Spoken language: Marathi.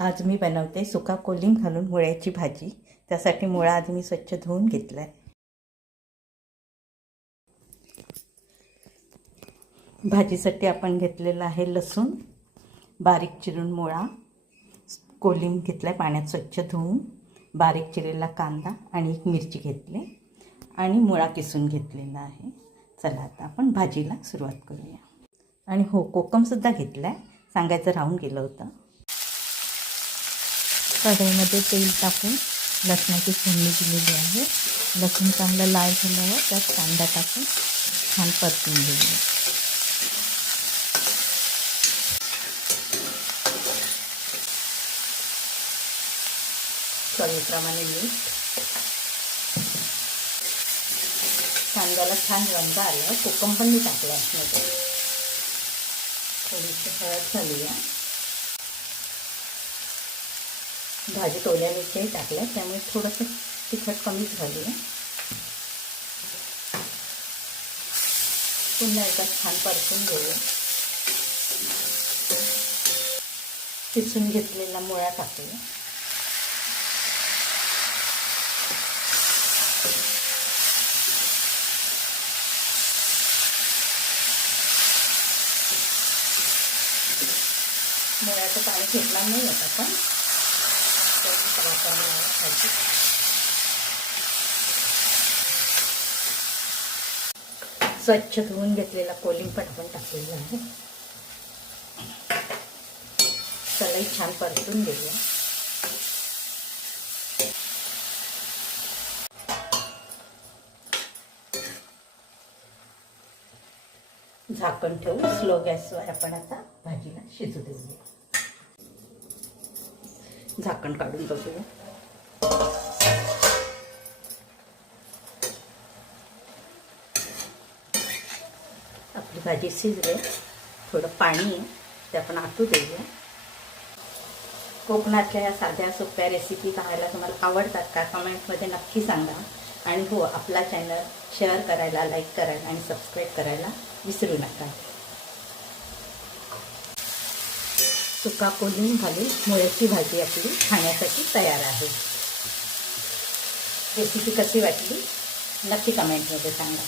आज मी बनवते सुका कोलिंब घालून मुळ्याची भाजी। त्यासाठी मुळा आधी मी स्वच्छ धुवून घेतलाय। भाजीसाठी आपण घेतलेला आहे लसूण, बारीक चिरून मुळा, कोलिंब घेतलाय पाण्यात स्वच्छ धुवून, बारीक चिरलेला कांदा आणि एक मिरची घेतली आणि मुळा किसून घेतलेला आहे। चला आता आपण भाजीला सुरुवात करूया। आणि हो, कोकम सुद्धा घेतलाय, सांगायचं राहून गेलं होतं। कढईमध्ये तेल टाकून लसणाची फोडणी दिलेली आहे। लसूण चांगलं लाल झाल्यावर त्यात कांदा टाकून छान परतून घेऊया। चवीप्रमाणे मीठ। कांद्याला छान रंग आला, कोकम पण मी टाकला आतमध्ये। थोडीशी हळद घालूया। भाजीत ओल्या मिरच्याही टाकल्या, त्यामुळे थोडंसं तिखट कमीच घालूया। पुन्हा एकदा छान परतून घेऊया। किसून घेतलेला मुळा टाकूया। मुळ्याचं पाणी घेतला नाही होत आपण, स्वच्छ धुवून घेतलेला कोलिंब पण आपण टाकलेला आहे। त्यालाही छान परतून घेऊया। झाकण ठेवून स्लो गॅसवर आपण आता भाजीला शिजू देऊया। झाकण काढून बघूया। आपली भाजी शिजली, थोडं पाणी आहे ते आपण आटू देऊया। कोकणातल्या या साध्या सोप्या रेसिपी पाहायला तुम्हाला आवडतात का? कमेंटमध्ये नक्की सांगा। आणि हो, आपला चॅनल शेअर करायला, लाईक करायला आणि सबस्क्राईब करायला विसरू नका। सुका कोलिंब घालून मुळ्याची भाजी आपली खाण्यासाठी तयार आहे। रेसिपी कशी वाटली नक्की कमेंटमध्ये सांगा।